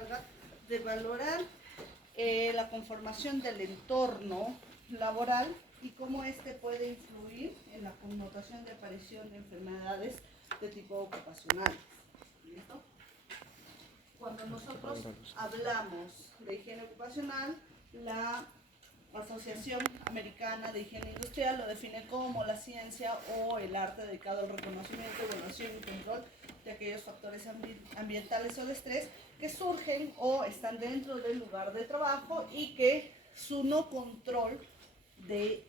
encarga de valorar la conformación del entorno laboral y cómo éste puede influir en la connotación de aparición de enfermedades de tipo ocupacional. ¿Listo? Cuando nosotros hablamos de higiene ocupacional, la Asociación Americana de Higiene Industrial lo define como la ciencia o el arte dedicado al reconocimiento, evaluación y control de aquellos factores ambientales o de estrés que surgen o están dentro del lugar de trabajo y que su no control de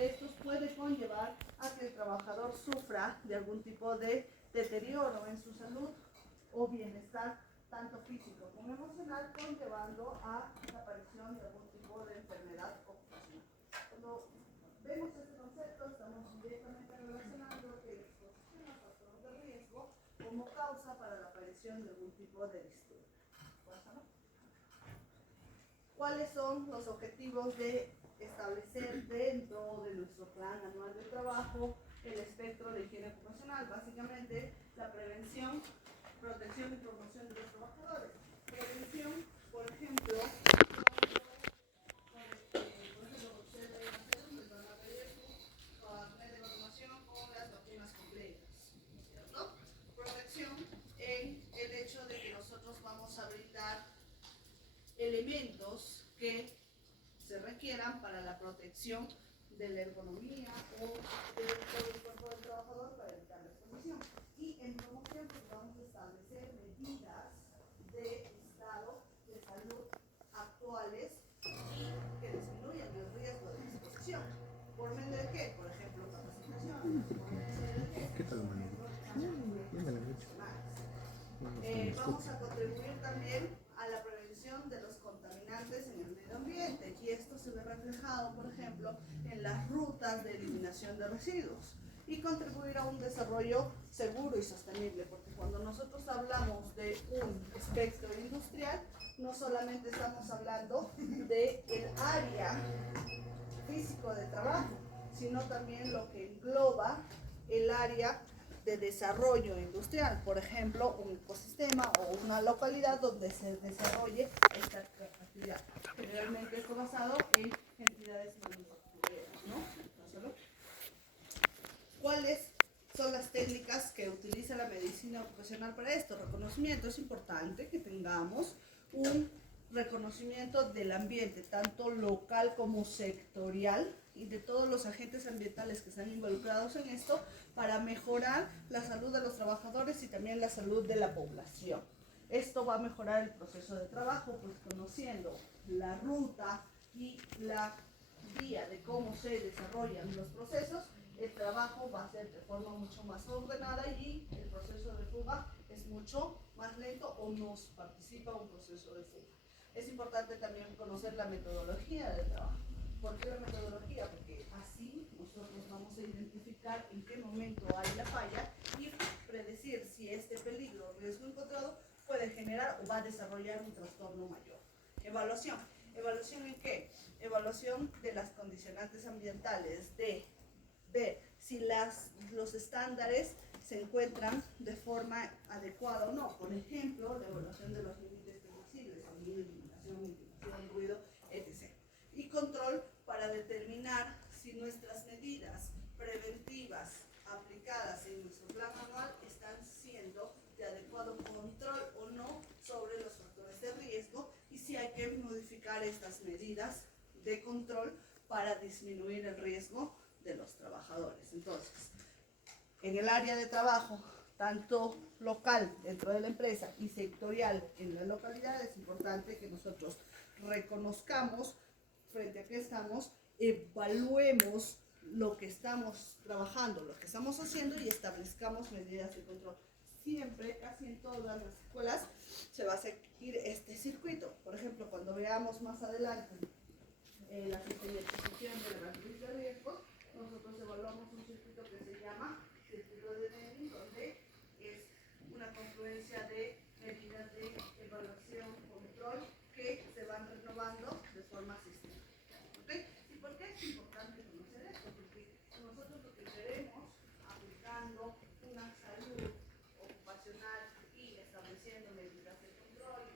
estos puede conllevar a que el trabajador sufra de algún tipo de deterioro en su salud o bienestar, tanto físico como emocional, conllevando a la aparición de algún tipo de enfermedad ocupacional. Cuando vemos este concepto, estamos directamente relacionando que la exposición a factores de riesgo como causa para la aparición de algún tipo de disturbio. ¿Cuáles son los objetivos de establecer dentro de nuestro plan anual de trabajo el espectro de higiene ocupacional? Básicamente, la prevención, protección y promoción de los trabajadores. Prevención, por ejemplo, ustedes deben hacer un plan de vacunación con las vacunas completas, ¿cierto? Protección en el hecho de que nosotros vamos a brindar elementos que se requieran para la protección de la ergonomía o de todo el cuerpo del trabajador para evitar la exposición. Y en promoción, pues vamos a establecer medidas de estado de salud actuales y que disminuyan el riesgo de exposición. ¿Por medio de qué? Por ejemplo, capacitación. ¿Por medio de qué? ¿Qué tal, Por mano? ejemplo, Ya me lo he dicho. vamos a contribuir también a la prevención de los contaminantes en el medio ambiente y esto se ve reflejado, por ejemplo, en las rutas de eliminación de residuos y contribuir a un desarrollo seguro y sostenible, porque cuando nosotros hablamos de un espectro industrial, no solamente estamos hablando del área físico de trabajo, sino también lo que engloba el área de desarrollo industrial, por ejemplo, un ecosistema o una localidad donde se desarrolle esta actividad. Generalmente esto basado en entidades manufactureras, ¿no? ¿Cuáles son las técnicas que utiliza la medicina ocupacional para esto? Reconocimiento. Es importante que tengamos un reconocimiento del ambiente, tanto local como sectorial, y de todos los agentes ambientales que están involucrados en esto para mejorar la salud de los trabajadores y también la salud de la población. Esto va a mejorar el proceso de trabajo, pues conociendo la ruta y la guía de cómo se desarrollan los procesos, el trabajo va a ser de forma mucho más ordenada y el proceso de fuga es mucho más lento o nos participa un proceso de fuga. Es importante también conocer la metodología del trabajo. ¿Por qué la metodología? Porque así nosotros vamos a identificar en qué momento hay la falla y predecir si este peligro o riesgo encontrado puede generar o va a desarrollar un trastorno mayor. Evaluación. ¿Evaluación en qué? Evaluación de las condicionantes ambientales, de ver si los estándares se encuentran de forma adecuada o no. Por ejemplo, la evaluación de los límites permisibles, sonido, iluminación, ventilación, ruido, etc. Y control para determinar si nuestras medidas preventivas aplicadas en nuestro plan anual están siendo de adecuado control o no sobre los factores de riesgo y si hay que modificar estas medidas de control para disminuir el riesgo de los trabajadores. Entonces, en el área de trabajo, tanto local dentro de la empresa y sectorial en la localidad, es importante que nosotros reconozcamos frente a qué estamos, evaluemos lo que estamos trabajando, lo que estamos haciendo y establezcamos medidas de control. Siempre, casi en todas las escuelas, se va a seguir este circuito. Por ejemplo, cuando veamos más adelante la sensibilización de la matriz de riesgos, nosotros evaluamos un circuito que se llama circuito de Deming, donde es una confluencia de medidas de evaluación, control, que se van renovando de forma sistemática. ¿Okay? ¿Y por qué es importante conocer esto? Porque nosotros lo que queremos, aplicando una salud ocupacional y estableciendo medidas de control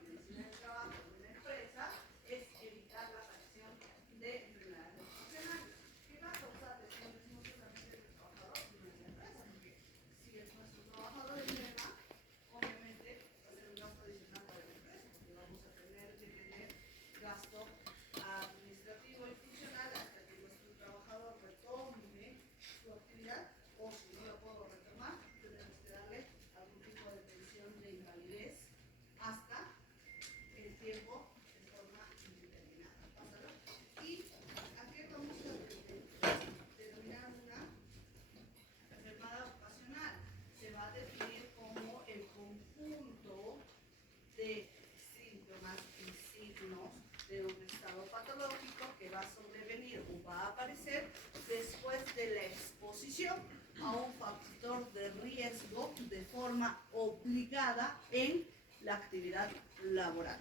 aparecer después de la exposición a un factor de riesgo de forma obligada en la actividad laboral.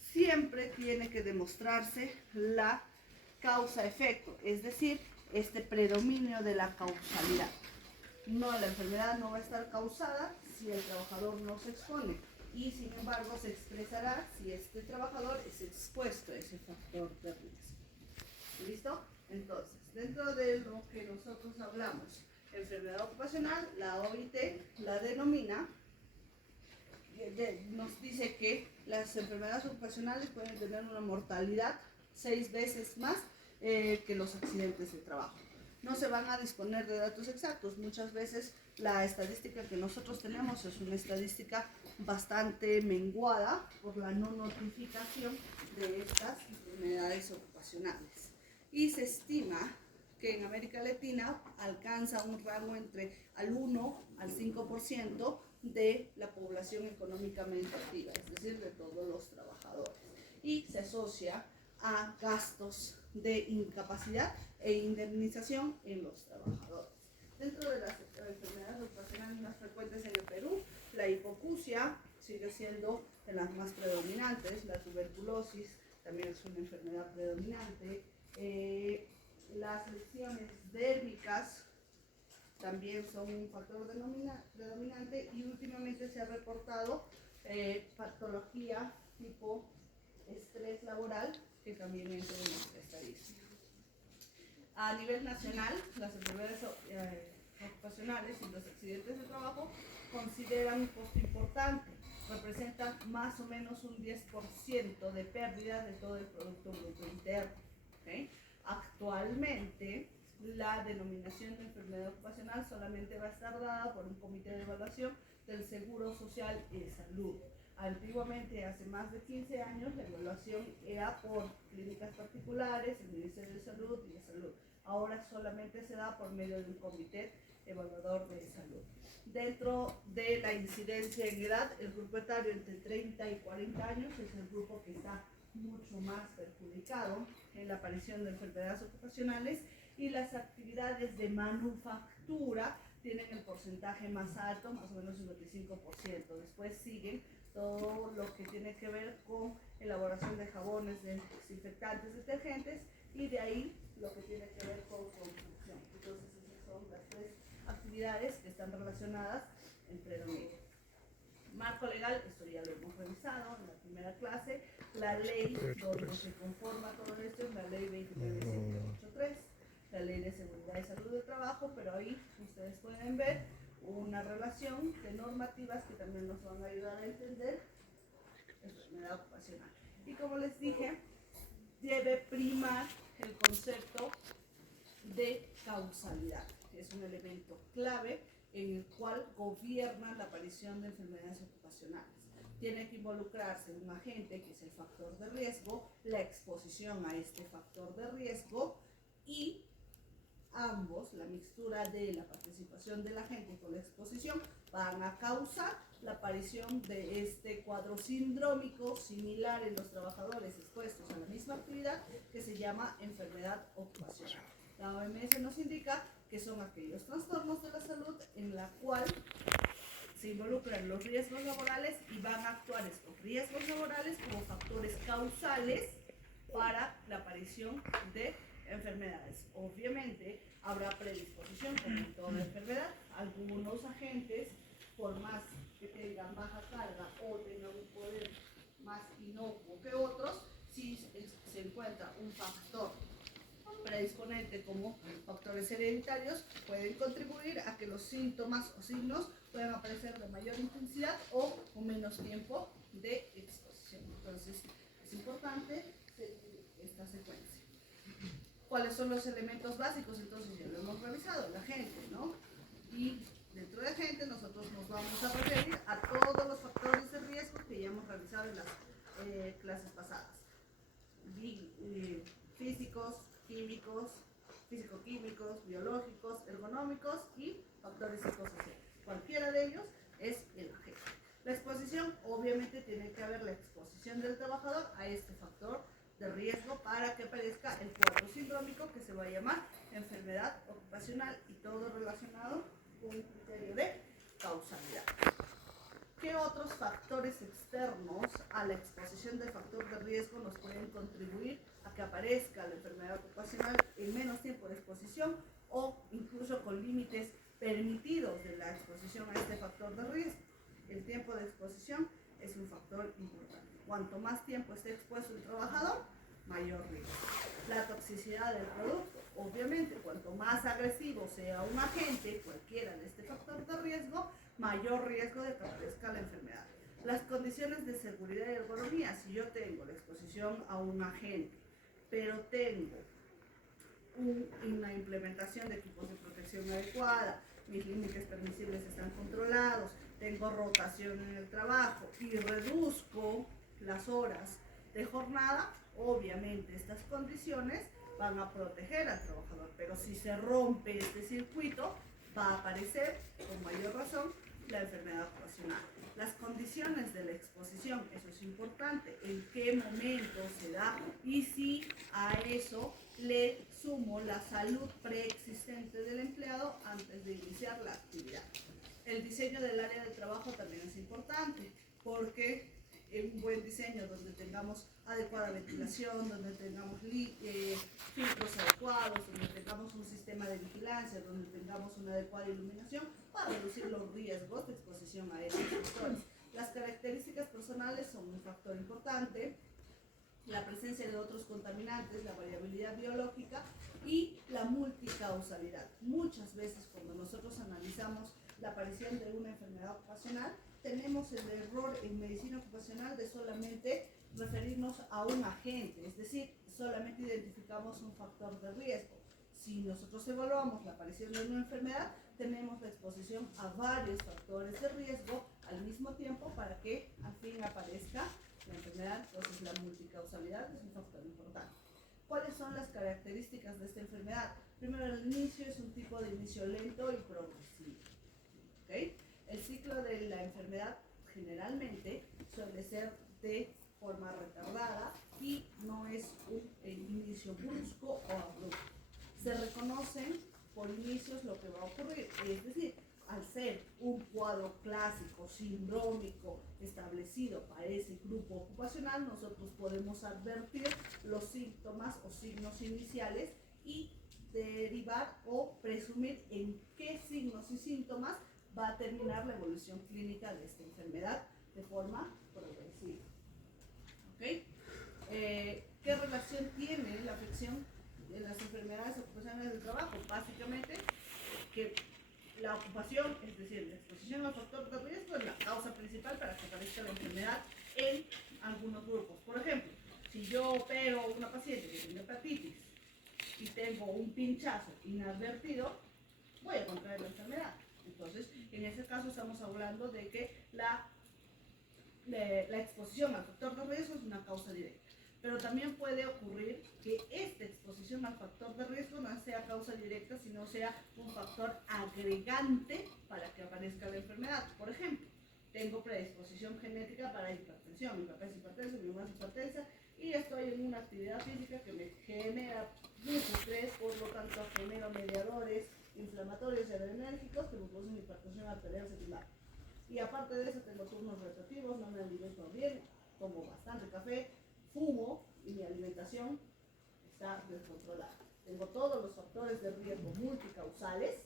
Siempre tiene que demostrarse la causa-efecto, es decir, este predominio de la causalidad. No, la enfermedad no va a estar causada si el trabajador no se expone y sin embargo se expresará si este trabajador es expuesto a ese factor de riesgo. ¿Listo? Entonces, dentro de lo que nosotros hablamos, enfermedad ocupacional, la OIT la denomina, nos dice que las enfermedades ocupacionales pueden tener una mortalidad 6 veces más que los accidentes de trabajo. No se van a disponer de datos exactos. Muchas veces la estadística que nosotros tenemos es una estadística bastante menguada por la no notificación de estas enfermedades ocupacionales. Y se estima que en América Latina alcanza un rango entre al 1 al 5% de la población económicamente activa, es decir, de todos los trabajadores. Y se asocia a gastos de incapacidad e indemnización en los trabajadores. Dentro de las enfermedades ocupacionales más frecuentes en el Perú, la hipoacusia sigue siendo de las más predominantes, la tuberculosis también es una enfermedad predominante, las lesiones dérmicas también son un factor predominante y últimamente se ha reportado patología tipo estrés laboral que también entra en nuestra estadística. A nivel nacional, las enfermedades ocupacionales y los accidentes de trabajo consideran un costo importante, representan más o menos un 10% de pérdida de todo el Producto Bruto Interno. ¿Okay? Actualmente, la denominación de enfermedad ocupacional solamente va a estar dada por un comité de evaluación del Seguro Social y de Salud. Antiguamente, hace más de 15 años, la evaluación era por clínicas particulares, el Ministerio de Salud y de Salud. Ahora solamente se da por medio de un comité evaluador de salud. Dentro de la incidencia en edad, el grupo etario entre 30 y 40 años es el grupo que está mucho más perjudicado en la aparición de enfermedades ocupacionales y las actividades de manufactura tienen el porcentaje más alto, más o menos el 55%. Después siguen todo lo que tiene que ver con elaboración de jabones, de desinfectantes, detergentes y de ahí lo que tiene que ver con construcción. Entonces esas son las 3 actividades que están relacionadas en predominio. Marco legal, esto ya lo hemos revisado en la primera clase. La ley donde se conforma todo esto es la ley 29783, la ley de seguridad y salud del trabajo, pero ahí ustedes pueden ver una relación de normativas que también nos van a ayudar a entender enfermedad ocupacional. Y como les dije, debe primar el concepto de causalidad. Es un elemento clave en el cual gobierna la aparición de enfermedades ocupacionales. Tiene que involucrarse un agente que es el factor de riesgo, la exposición a este factor de riesgo y ambos, la mixtura de la participación del agente con la exposición, van a causar la aparición de este cuadro sindrómico similar en los trabajadores expuestos a la misma actividad que se llama enfermedad ocupacional. La OMS nos indica que son aquellos trastornos de la salud en la cual se involucran los riesgos laborales y van a actuar estos riesgos laborales como factores causales para la aparición de enfermedades. Obviamente habrá predisposición como en toda enfermedad. Algunos agentes, por más que tengan baja carga o tengan un poder más inocuo que otros, si se encuentra un factor predisponente como factores hereditarios, pueden contribuir a que los síntomas o signos puedan aparecer de mayor intensidad o con menos tiempo de exposición. Entonces es importante seguir esta secuencia. ¿Cuáles son los elementos básicos? Entonces ya lo hemos revisado, la gente, ¿no? Y dentro de gente nosotros nos vamos a referir a todos los factores de riesgo que ya hemos revisado en las clases pasadas. Físicos, químicos, físico-químicos, biológicos, ergonómicos y factores psicosociales. Cualquiera de ellos es el agente. La exposición, obviamente tiene que haber la exposición del trabajador a este factor de riesgo para que aparezca el cuadro sindrómico que se va a llamar enfermedad ocupacional y todo relacionado con un criterio de causalidad. ¿Qué otros factores externos a la exposición de factor de riesgo nos pueden contribuir a que aparezca la enfermedad ocupacional en menos tiempo de exposición o incluso con límites permitidos de la exposición a este factor de riesgo? El tiempo de exposición es un factor importante. Cuanto más tiempo esté expuesto el trabajador, mayor riesgo. La toxicidad del producto, obviamente, cuanto más agresivo sea un agente, cualquiera de este factor de riesgo, mayor riesgo de que aparezca la enfermedad. Las condiciones de seguridad y ergonomía, si yo tengo la exposición a un agente, pero tengo una implementación de equipos de protección adecuada, mis límites permisibles están controlados, tengo rotación en el trabajo y reduzco las horas de jornada, obviamente estas condiciones van a proteger al trabajador, pero si se rompe este circuito, va a aparecer con mayor razón la enfermedad ocupacional. Las condiciones de la exposición, eso es importante, en qué momento se da y si a eso le sumo la salud preexistente del empleado antes de iniciar la actividad. El diseño del área de trabajo también es importante porque un buen diseño donde tengamos adecuada ventilación, donde tengamos filtros adecuados, donde tengamos un sistema de vigilancia, donde tengamos una adecuada iluminación para reducir los riesgos de exposición a estos factores. Las características personales son un factor importante, la presencia de otros contaminantes, la variabilidad biológica y la multicausalidad. Muchas veces cuando nosotros analizamos la aparición de una enfermedad ocupacional, tenemos el error en medicina ocupacional de solamente referirnos a un agente, es decir, solamente identificamos un factor de riesgo. Si nosotros evaluamos la aparición de una enfermedad, tenemos la exposición a varios factores de riesgo al mismo tiempo para que al fin aparezca la enfermedad. Entonces la multicausalidad es un factor importante. ¿Cuáles son las características de esta enfermedad? Primero, el inicio es un tipo de inicio lento y progresivo. ¿Okay? El ciclo de la enfermedad generalmente suele ser de forma retardada y no es un inicio brusco o abrupto. Se reconocen por inicios lo que va a ocurrir, es decir, al ser un cuadro clásico, sindrómico, establecido para ese grupo ocupacional, nosotros podemos advertir los síntomas o signos iniciales y derivar o presumir en qué signos y síntomas va a terminar la evolución clínica de esta enfermedad de forma progresiva. ¿Okay? ¿Qué relación tiene la afección de las enfermedades ocupacionales del trabajo? Básicamente, que la ocupación, es decir, la exposición al factor de riesgo es la causa principal para que aparezca la enfermedad en algunos grupos. Por ejemplo, si yo opero a una paciente que tiene hepatitis y tengo un pinchazo inadvertido, voy a contraer la enfermedad. Entonces, en ese caso estamos hablando de que la exposición al factor de riesgo es una causa directa. Pero también puede ocurrir que esta exposición al factor de riesgo no sea causa directa, sino sea un factor agregante para que aparezca la enfermedad. Por ejemplo, tengo predisposición genética para hipertensión, mi papá es hipertenso, mi mamá es hipertensa, y estoy en una actividad física que me genera mucho estrés, por lo tanto genero mediadores inflamatorios y adrenérgicos que me producen hipertensión arterial secundaria. Y aparte de eso tengo turnos rotativos, no me alimento bien, tomo bastante café, fumo y mi alimentación está descontrolada. Tengo todos los factores de riesgo multicausales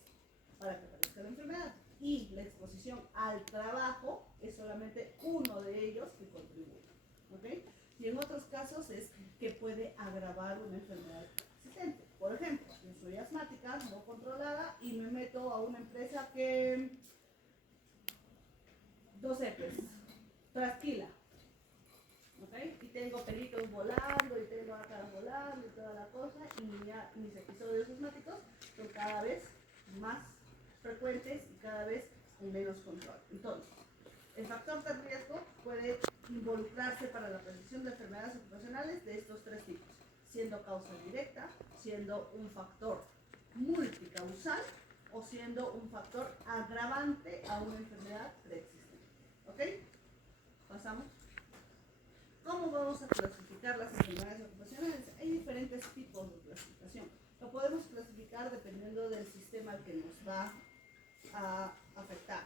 para que aparezca la enfermedad. Y la exposición al trabajo es solamente uno de ellos que contribuye. ¿Okay? Y en otros casos es que puede agravar una enfermedad existente. Por ejemplo, yo soy asmática, no controlada, y me meto a una empresa que, no sé, pues, trasquila. ¿Okay? Y tengo pelitos volando, y tengo ácaros volando, y toda la cosa, y ya mis episodios asmáticos son cada vez más frecuentes y cada vez con menos control. Entonces, el factor de riesgo puede involucrarse para la prevención de enfermedades ocupacionales de estos tres tipos, siendo causa directa, siendo un factor multicausal o siendo un factor agravante a una enfermedad preexistente. ¿Ok? Pasamos. ¿Cómo ¿Cómo vamos a clasificar las enfermedades ocupacionales? Hay diferentes tipos de clasificación. Lo podemos clasificar dependiendo del sistema al que nos va a afectar.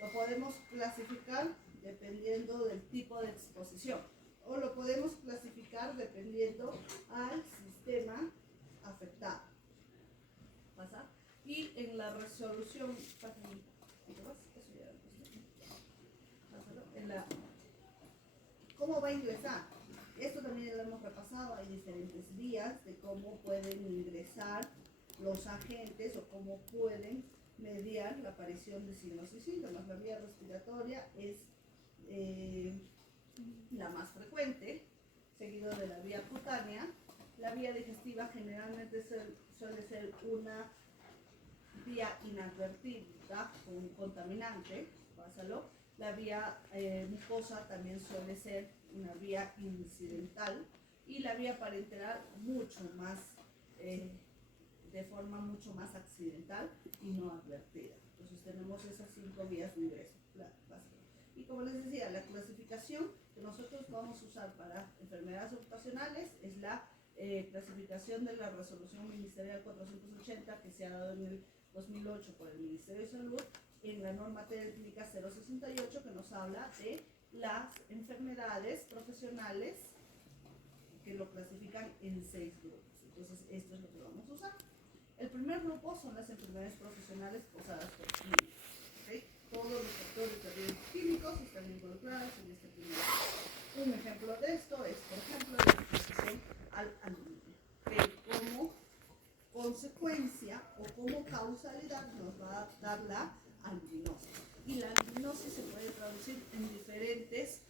Lo podemos clasificar dependiendo del tipo de exposición. O lo podemos clasificar dependiendo al sistema afectado. ¿Pasa? Y en la resolución, ¿cómo va a ingresar? Esto también lo hemos repasado. Hay diferentes vías de cómo pueden ingresar los agentes o cómo pueden mediar la aparición de signos y síntomas. La vía respiratoria es la más frecuente, seguido de la vía cutánea. La vía digestiva generalmente suele ser una vía inadvertida con un contaminante, pásalo. La vía mucosa también suele ser una vía incidental, y la vía parenteral mucho más, de forma mucho más accidental y no advertida. Entonces tenemos esas 5 vías de ingreso. Y como les decía, la clasificación que nosotros vamos a usar para enfermedades ocupacionales es la clasificación de la resolución ministerial 480 que se ha dado en el 2008 por el Ministerio de Salud, en la norma técnica 068, que nos habla de las enfermedades profesionales, que lo clasifican en 6 grupos. Entonces esto es lo que vamos a usar. El primer grupo son las enfermedades profesionales causadas por químicos. ¿Okay? Todos los factores de riesgo químicos están involucrados en este primer grupo. Un ejemplo de esto es, por ejemplo, la exposición al aluminio, que como consecuencia o como causalidad nos va a dar la aluminosis. Y la aluminosis se puede traducir en diferentes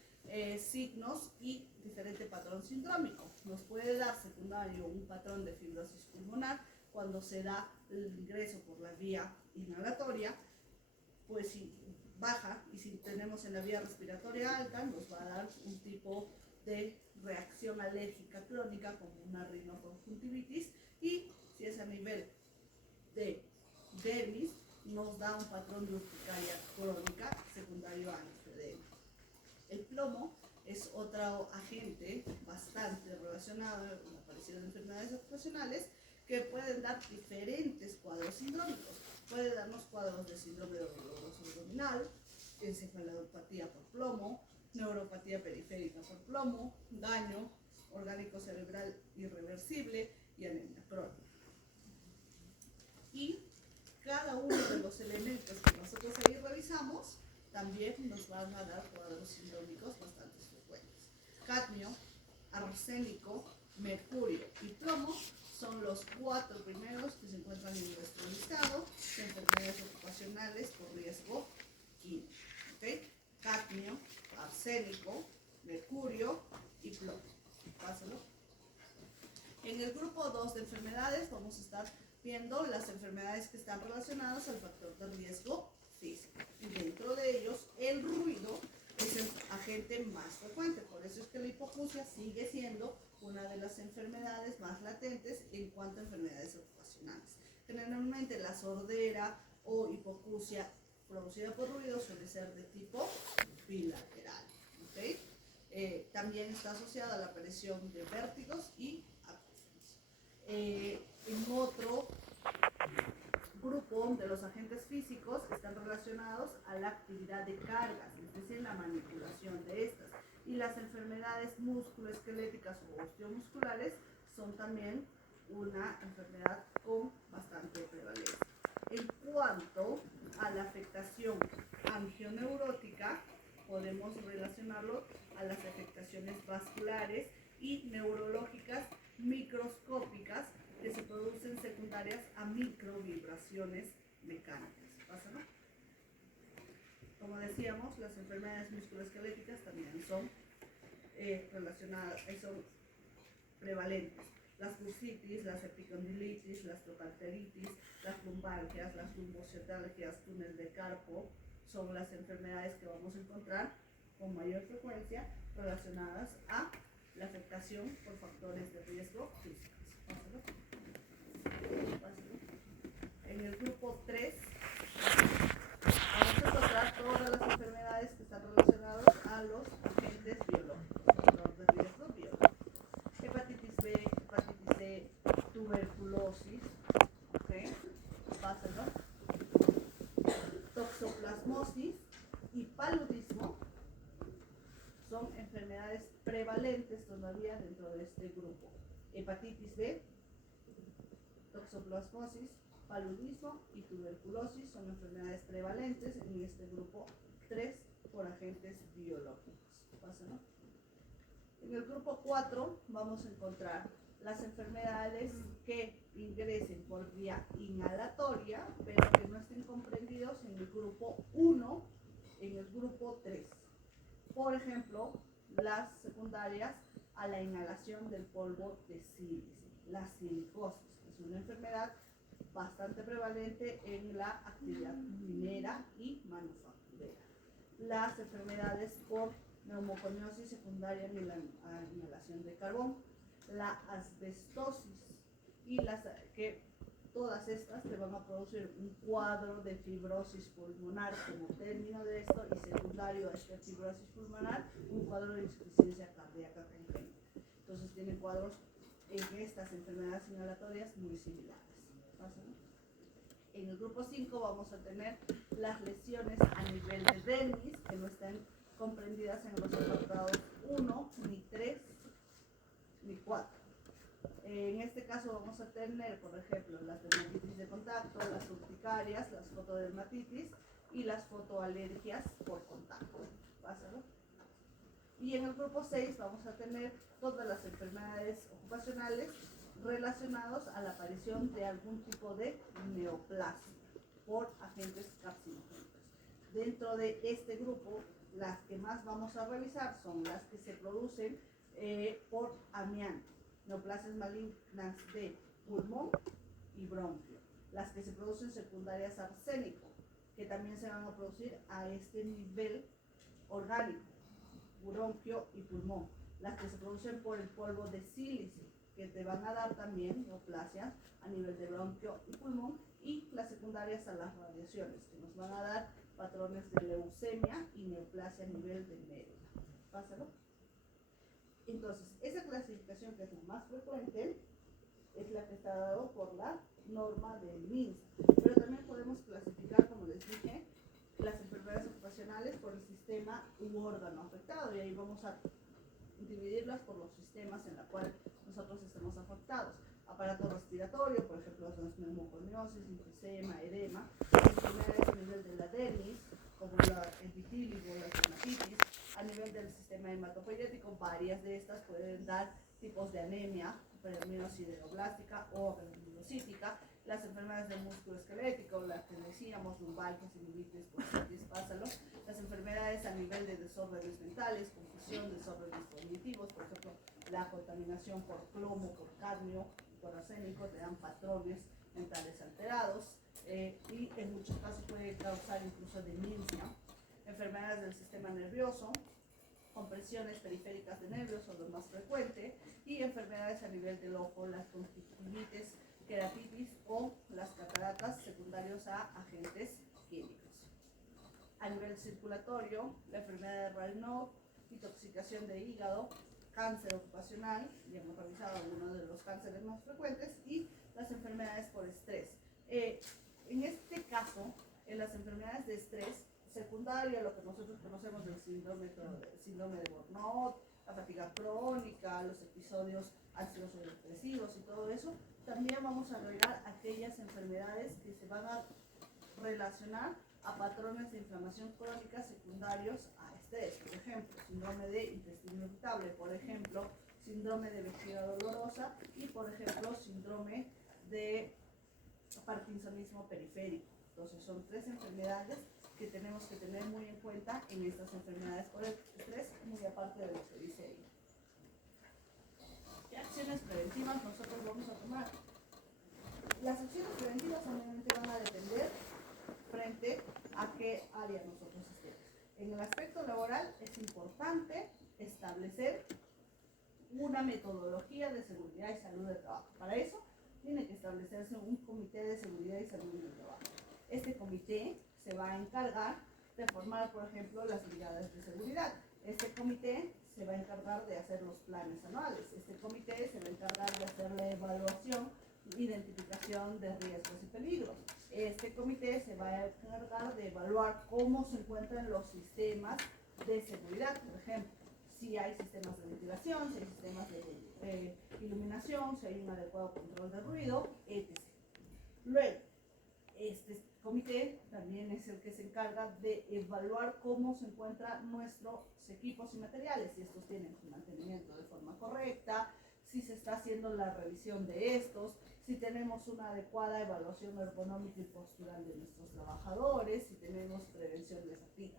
signos y diferente patrón sindrómico. Nos puede dar secundario un patrón de fibrosis pulmonar cuando se da el ingreso por la vía inhalatoria, pues si baja, y si tenemos en la vía respiratoria alta, nos va a dar un tipo de reacción alérgica crónica como una rinoconjuntivitis, y si es a nivel de dermis, nos da un patrón de urticaria crónica secundario a enfedema. El plomo es otro agente bastante relacionado con la aparición de enfermedades ocupacionales que pueden dar diferentes cuadros sindrómicos. Puede darnos cuadros de síndrome doloroso abdominal, encefalopatía por plomo, neuropatía periférica por plomo, daño orgánico cerebral irreversible y anemia crónica. Y cada uno de los elementos que nosotros ahí revisamos también nos van a dar cuadros sindrómicos bastante frecuentes. Cadmio, arsénico, mercurio y plomo son los 4 primeros que se encuentran en nuestro listado de enfermedades ocupacionales por riesgo químico. ¿Okay? Cadmio, arsénico, mercurio y plomo. Pásalo. En el grupo 2 de enfermedades vamos a estar viendo las enfermedades que están relacionadas al factor de riesgo físico. Y dentro de ellos, el ruido es el agente más frecuente. Por eso es que la hipoacusia sigue siendo una de las enfermedades más latentes en cuanto a enfermedades ocupacionales. Generalmente la sordera o hipoacusia producida por ruido suele ser de tipo bilateral. ¿Okay? También está asociada a la aparición de vértigos y en otro grupo de los agentes físicos están relacionados a la actividad de cargas, es decir, la manipulación de estas. Y las enfermedades musculoesqueléticas o osteomusculares son también una enfermedad con bastante prevalencia. En cuanto a la afectación angioneurótica, podemos relacionarlo a las afectaciones vasculares y neurológicas microscópicas que se producen secundarias a microvibraciones mecánicas. ¿Pásalo? Como decíamos, las enfermedades musculoesqueléticas también son relacionadas, son prevalentes. Las bursitis, las epicondilitis, las procalceritis, las lumbalgias, las lumbocetalgias, túnel de Carpo, son las enfermedades que vamos a encontrar con mayor frecuencia relacionadas a la afectación por factores de riesgo físicos. Pásalo. Pásalo. En el grupo 3 vamos a encontrar todas las enfermedades que están relacionadas a los agentes biológicos. Pásenlo. Toxoplasmosis y paludismo son enfermedades prevalentes todavía dentro de este grupo. Hepatitis B, toxoplasmosis, paludismo y tuberculosis son enfermedades prevalentes en este grupo 3 por agentes biológicos. Pásenlo. En el grupo 4 vamos a encontrar las enfermedades que ingresen por vía inhalatoria, pero que no estén comprendidos en el grupo 1, en el grupo 3. Por ejemplo, las secundarias a la inhalación del polvo de sílice, la silicosis, que es una enfermedad bastante prevalente en la actividad minera y manufacturera. Las enfermedades por neumoconiosis secundaria en la inhalación de carbón, la asbestosis y que todas estas te van a producir un cuadro de fibrosis pulmonar como término de esto y secundario a esta fibrosis pulmonar, un cuadro de insuficiencia cardíaca congénita. Entonces tienen cuadros en estas enfermedades inhalatorias muy similares. En el grupo 5 vamos a tener las lesiones a nivel de dermis que no están comprendidas en los apartados 1, ni 3, ni 4. En este caso vamos a tener, por ejemplo, las dermatitis de contacto, las urticarias, las fotodermatitis y las fotoalergias por contacto. Pásalo. Y en el grupo 6 vamos a tener todas las enfermedades ocupacionales relacionadas a la aparición de algún tipo de neoplasia por agentes carcinogénicos. Dentro de este grupo, las que más vamos a revisar son las que se producen por amianto, neoplasias malignas de pulmón y bronquio, las que se producen secundarias a arsénico, que también se van a producir a este nivel orgánico, bronquio y pulmón, las que se producen por el polvo de sílice, que te van a dar también neoplasias a nivel de bronquio y pulmón, y las secundarias a las radiaciones, que nos van a dar patrones de leucemia y neoplasia a nivel de médula. Pásalo. Entonces, esa clasificación que es la más frecuente es la que está dado por la norma del MINSA. Pero también podemos clasificar, como les dije, las enfermedades ocupacionales por el sistema u órgano afectado, y ahí vamos a dividirlas por los sistemas en los cuales nosotros estamos afectados. Aparato respiratorio, por ejemplo, las neumoconiosis, enfisema, edema, enfermedades a nivel de la dermis, como el vitíligo, la dermatitis, a nivel del sistema hematopoyético, varias de estas pueden dar tipos de anemia, peramiosideroblástica o granulocítica, las enfermedades del músculo esquelético, las que decíamos, lumbalgias, sinovitis, bursitis, pásalo, las enfermedades a nivel de desórdenes mentales, confusión, desórdenes cognitivos, por ejemplo, la contaminación por plomo, por cadmio, por arsénico, te dan patrones mentales alterados, y en muchos casos puede causar incluso demencia. Enfermedades del sistema nervioso, compresiones periféricas de nervios son lo más frecuente, y enfermedades a nivel del ojo, las conjuntivitis, queratitis o las cataratas secundarios a agentes químicos. A nivel circulatorio, la enfermedad de Raynaud, intoxicación de hígado, cáncer ocupacional, ya hemos revisado algunos de los cánceres más frecuentes, y las enfermedades por estrés. En este caso, en las enfermedades de estrés secundaria, lo que nosotros conocemos del síndrome de Burnout, la fatiga crónica, los episodios ansiosos depresivos y todo eso, también vamos a agregar aquellas enfermedades que se van a relacionar a patrones de inflamación crónica secundarios a estrés. Por ejemplo, síndrome de intestino irritable, por ejemplo, síndrome de vejiga dolorosa y, por ejemplo, síndrome de parkinsonismo periférico. Entonces, son 3 enfermedades que tenemos que tener muy en cuenta en estas enfermedades por el estrés, muy aparte de lo que dice ahí. ¿Qué acciones preventivas nosotros vamos a tomar? Las acciones preventivas obviamente van a depender frente a qué área nosotros estemos. En el aspecto laboral es importante establecer una metodología de seguridad y salud del trabajo. Para eso tiene que establecerse un comité de seguridad y salud del trabajo. Este comité se va a encargar de formar, por ejemplo, las brigadas de seguridad. Este comité se va a encargar de hacer los planes anuales. Este comité se va a encargar de hacer la evaluación, identificación de riesgos y peligros. Este comité se va a encargar de evaluar cómo se encuentran los sistemas de seguridad, por ejemplo, si hay sistemas de ventilación, si hay sistemas de iluminación, si hay un adecuado control de ruido, etc. Luego, este comité también es el que se encarga de evaluar cómo se encuentran nuestros equipos y materiales, si estos tienen su mantenimiento de forma correcta, si se está haciendo la revisión de estos, si tenemos una adecuada evaluación ergonómica y postural de nuestros trabajadores, si tenemos prevención de fatiga.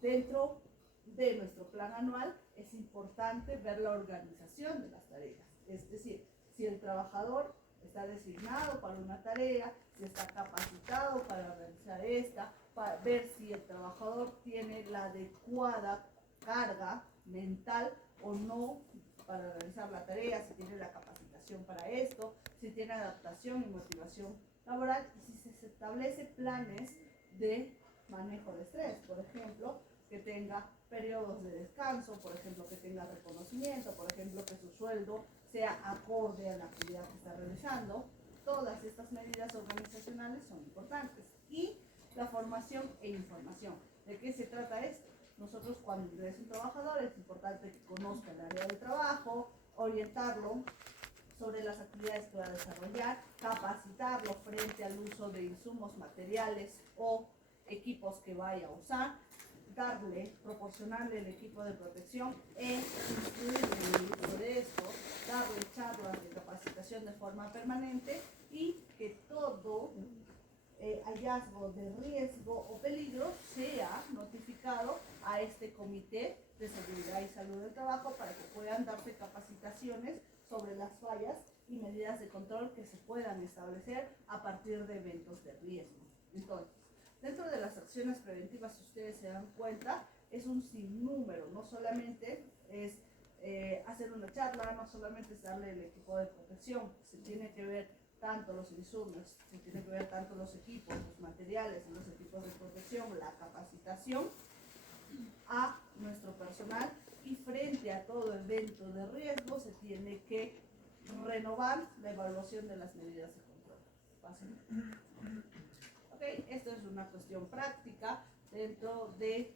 Dentro de nuestro plan anual es importante ver la organización de las tareas, es decir, si el trabajador está designado para una tarea, si está capacitado para realizar esta, para ver si el trabajador tiene la adecuada carga mental o no para realizar la tarea, si tiene la capacitación para esto, si tiene adaptación y motivación laboral, y si se establece planes de manejo de estrés, por ejemplo, que tenga periodos de descanso, por ejemplo, que tenga reconocimiento, por ejemplo, que su sueldo sea acorde a la actividad que está realizando. Todas estas medidas organizacionales son importantes. Y la formación e información. ¿De qué se trata esto? Nosotros cuando ingresa un trabajador es importante que conozca el área de trabajo, orientarlo sobre las actividades que va a desarrollar, capacitarlo frente al uso de insumos materiales o equipos que vaya a usar, proporcionarle el equipo de protección e instruirle en el uso de esto, darle charlas de capacitación de forma permanente y que todo hallazgo de riesgo o peligro sea notificado a este comité de seguridad y salud del trabajo para que puedan darse capacitaciones sobre las fallas y medidas de control que se puedan establecer a partir de eventos de riesgo. Entonces, dentro de las acciones preventivas, si ustedes se dan cuenta, es un sinnúmero, no solamente es hacer una charla, no solamente es darle el equipo de protección, se tiene que ver tanto los insumos, se tiene que ver tanto los equipos, los materiales, los equipos de protección, la capacitación a nuestro personal y frente a todo evento de riesgo se tiene que renovar la evaluación de las medidas de control. Okay, esto es una cuestión práctica dentro de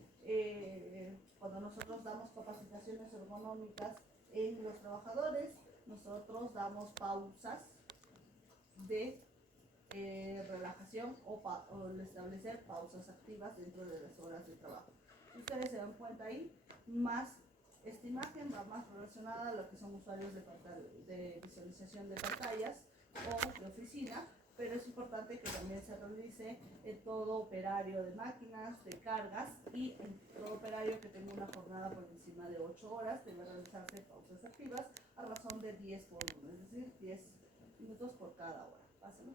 cuando nosotros damos capacitaciones ergonómicas en los trabajadores, nosotros damos pausas de relajación o establecer pausas activas dentro de las horas de trabajo. Si ustedes se dan cuenta ahí, esta imagen va más relacionada a lo que son usuarios de visualización de pantallas o de oficina, pero es importante que también se realice en todo operario de máquinas, de cargas y en todo operario que tenga una jornada por encima de 8 horas, debe realizarse pausas activas a razón de 10 por 1, es decir, 10 minutos por cada hora. Pásalo.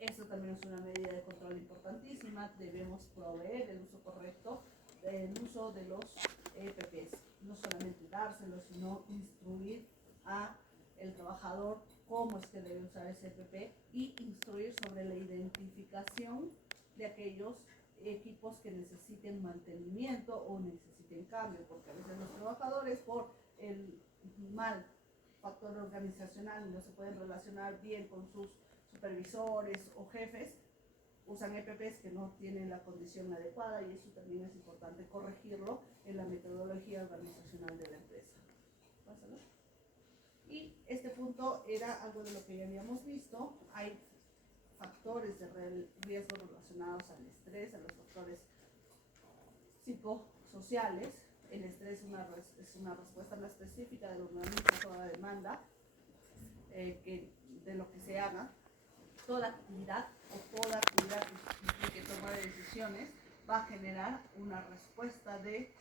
Esto también es una medida de control importantísima, debemos proveer el uso correcto del uso de los EPPs, no solamente dárselos, sino instruir a el trabajador cómo es que debe usar ese EPP y instruir sobre la identificación de aquellos equipos que necesiten mantenimiento o necesiten cambio, porque a veces los trabajadores por el mal factor organizacional no se pueden relacionar bien con sus supervisores o jefes, usan EPPs que no tienen la condición adecuada y eso también es importante corregirlo en la metodología organizacional de la empresa. Pásalo. Y este punto era algo de lo que ya habíamos visto. Hay factores de riesgo relacionados al estrés, a los factores psicosociales. El estrés es una respuesta no específica del organismo a toda demanda de lo que se haga. Toda actividad que implique toma de decisiones va a generar una respuesta de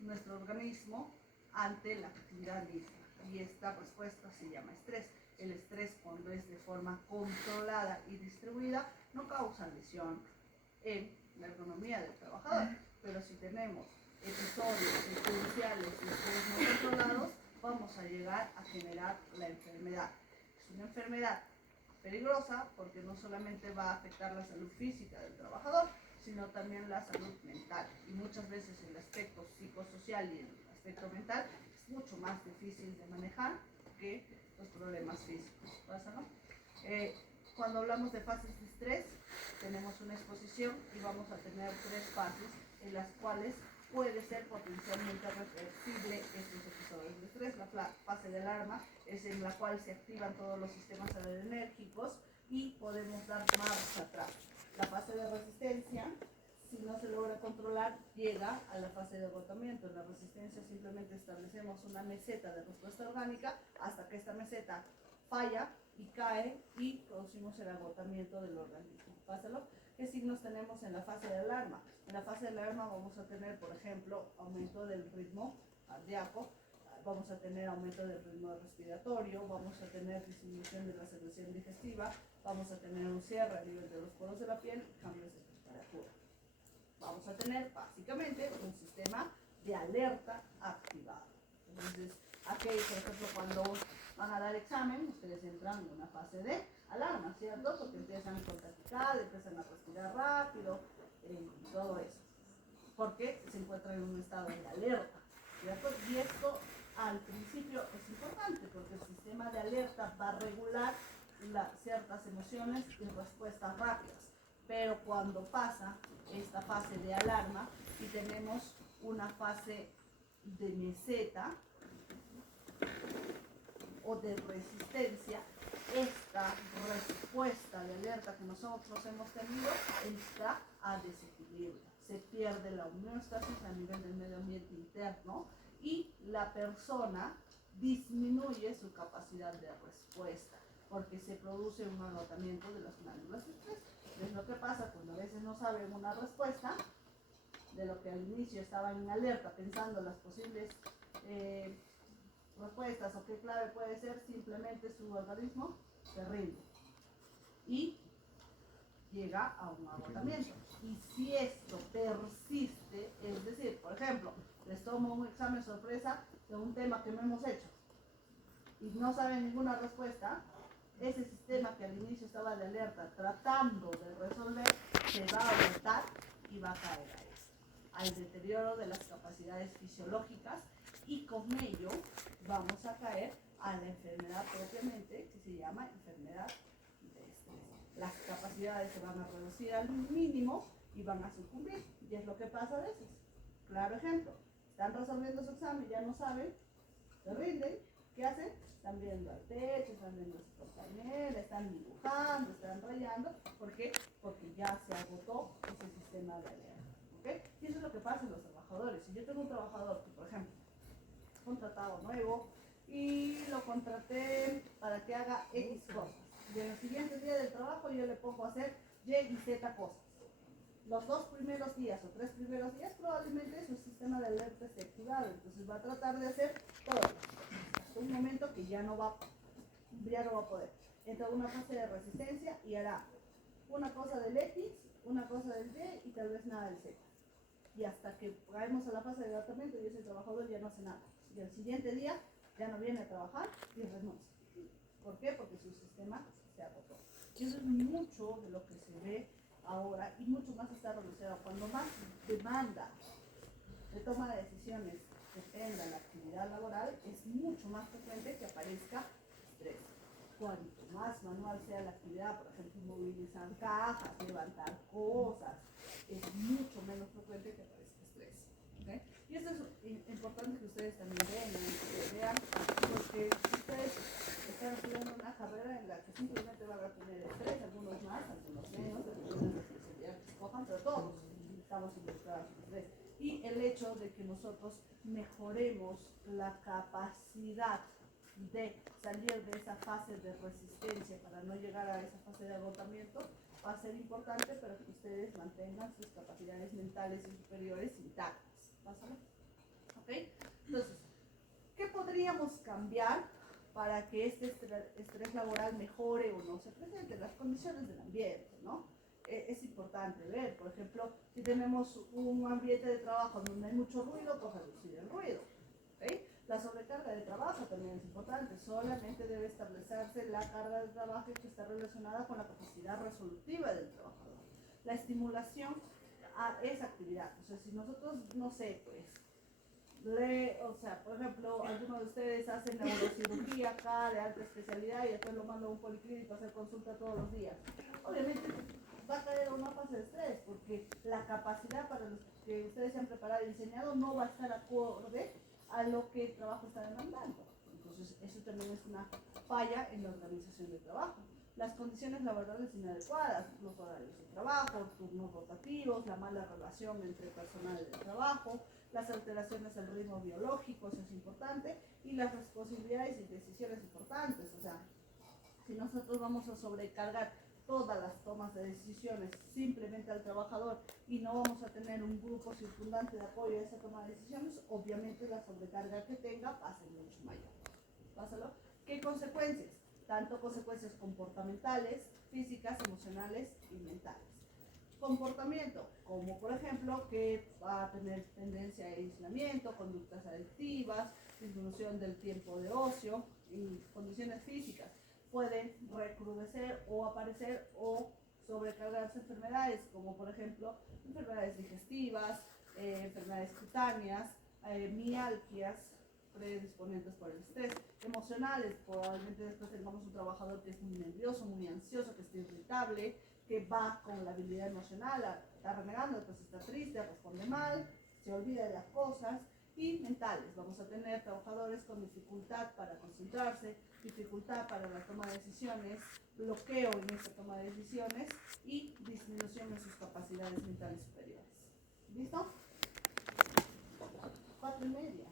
nuestro organismo ante la actividad misma. Y esta respuesta se llama estrés. El estrés, cuando es de forma controlada y distribuida, no causa lesión en la ergonomía del trabajador. Pero si tenemos episodios secuenciales y estrés no controlados, vamos a llegar a generar la enfermedad. Es una enfermedad peligrosa porque no solamente va a afectar la salud física del trabajador, sino también la salud mental. Y muchas veces el aspecto psicosocial y el aspecto mental es mucho más difícil de manejar que los problemas físicos. ¿Pasa, no? cuando hablamos de fases de estrés, tenemos una exposición y vamos a tener 3 fases en las cuales puede ser potencialmente reversible estos episodios de estrés. La fase de alarma es en la cual se activan todos los sistemas adrenérgicos y podemos dar marcha atrás. La fase de resistencia, si no se logra controlar, llega a la fase de agotamiento. En la resistencia simplemente establecemos una meseta de respuesta orgánica hasta que esta meseta falla y cae y producimos el agotamiento del organismo. Pásalo. ¿Qué signos tenemos en la fase de alarma? En la fase de alarma vamos a tener, por ejemplo, aumento del ritmo cardíaco, vamos a tener aumento del ritmo respiratorio, vamos a tener disminución de la secreción digestiva, vamos a tener un cierre a nivel de los poros de la piel y cambios de temperatura. Vamos a tener básicamente un sistema de alerta activado. Entonces, aquí, por ejemplo, cuando van a dar examen, ustedes entran en una fase de alarma, ¿cierto? Porque empiezan con taquicardia, empiezan a respirar rápido, todo eso. Porque se encuentran en un estado de alerta, ¿cierto? Y esto al principio es importante porque el sistema de alerta va a regular ciertas emociones y respuestas rápidas. Pero cuando pasa esta fase de alarma y tenemos una fase de meseta o de resistencia, esta respuesta de alerta que nosotros hemos tenido está a desequilibrio. Se pierde la homeostasis a nivel del medio ambiente interno y la persona disminuye su capacidad de respuesta porque se produce un agotamiento de las glándulas de estrés. Es lo que pasa cuando a veces no saben una respuesta de lo que al inicio estaban en alerta pensando las posibles respuestas o qué clave puede ser, simplemente su organismo se rinde y llega a un agotamiento. Y si esto persiste, es decir, por ejemplo, les tomo un examen sorpresa de un tema que no hemos hecho y no saben ninguna respuesta, ese sistema que al inicio estaba de alerta tratando de resolver se va a agotar y va a caer a eso, al deterioro de las capacidades fisiológicas, y con ello vamos a caer a la enfermedad propiamente, que se llama enfermedad de estrés. Las capacidades se van a reducir al mínimo y van a sucumbir, y es lo que pasa a veces. Claro ejemplo, están resolviendo su examen, ya no saben, se rinden, ¿qué hacen? Están viendo al techo, están viendo a su compañera, están dibujando, están rayando. ¿Por qué? Porque ya se agotó ese sistema de alerta. ¿Okay? Y eso es lo que pasa en los trabajadores. Si yo tengo un trabajador que, por ejemplo, contratado nuevo y lo contraté para que haga X cosas, y en el siguiente día del trabajo yo le pongo a hacer Y y Z cosas. Los 2 primeros días o 3 primeros días probablemente su sistema de alerta esté activado, entonces va a tratar de hacer todas las cosas. Hasta un momento que ya no va a poder. Entra una fase de resistencia y hará una cosa del X, una cosa del Y y tal vez nada del Z. Y hasta que caemos a la fase de agotamiento y ese trabajador ya no hace nada. Y al siguiente día ya no viene a trabajar y renuncia. ¿Por qué? Porque su sistema se agotó. Y eso es mucho de lo que se ve ahora y mucho más está relacionado. Cuando más demanda de toma de decisiones dependa la actividad laboral, es mucho más frecuente que aparezca estrés. Cuanto más manual sea la actividad, por ejemplo, movilizar cajas, levantar cosas, es mucho menos frecuente que aparezca estrés. ¿Okay? Y esto es importante que ustedes también vean, porque ustedes están estudiando una carrera en la que simplemente van a tener estrés, algunos más, algunos menos, dependiendo de la especialidad que escojan, pero todos estamos involucrados en estrés. Y el hecho de que nosotros mejoremos la capacidad de salir de esa fase de resistencia para no llegar a esa fase de agotamiento va a ser importante, pero que ustedes mantengan sus capacidades mentales y superiores intactas. ¿Pásalo? ¿Ok? Entonces, ¿qué podríamos cambiar para que este estrés laboral mejore o no se presente? Las condiciones del ambiente, ¿no? Es importante ver, por ejemplo, si tenemos un ambiente de trabajo donde hay mucho ruido, pues reducir el ruido. ¿Okay? La sobrecarga de trabajo también es importante, solamente debe establecerse la carga de trabajo que está relacionada con la capacidad resolutiva del trabajador. La estimulación a esa actividad, o sea, si nosotros, no sé, pues, O sea, por ejemplo, algunos de ustedes hacen neurocirugía acá de alta especialidad y después lo mandan a un policlínico a hacer consulta todos los días. Obviamente va a caer una fase de estrés porque la capacidad para los que ustedes se han preparado y enseñado no va a estar acorde a lo que el trabajo está demandando. Entonces, eso también es una falla en la organización del trabajo. Las condiciones laborales inadecuadas, los horarios de trabajo, turnos rotativos, la mala relación entre personal del trabajo, las alteraciones del ritmo biológico, eso es importante, y las responsabilidades y decisiones importantes. O sea, si nosotros vamos a sobrecargar todas las tomas de decisiones simplemente al trabajador y no vamos a tener un grupo circundante de apoyo a esa toma de decisiones, obviamente la sobrecarga que tenga va a ser mucho mayor. Pásalo. ¿Qué consecuencias? Tanto consecuencias comportamentales, físicas, emocionales y mentales. Comportamiento, como por ejemplo que va a tener tendencia a aislamiento, conductas adictivas, disminución del tiempo de ocio y condiciones físicas. Pueden recrudecer o aparecer o sobrecargarse enfermedades, como por ejemplo enfermedades digestivas, enfermedades cutáneas, mialgias, predisponentes por el estrés, emocionales, probablemente después tengamos un trabajador que es muy nervioso, muy ansioso, que está irritable, que va con la habilidad emocional, está renegando, entonces está triste, responde mal, se olvida de las cosas. Y mentales, vamos a tener trabajadores con dificultad para concentrarse, dificultad para la toma de decisiones, bloqueo en esa toma de decisiones y disminución en sus capacidades mentales superiores. ¿Listo? 4:30.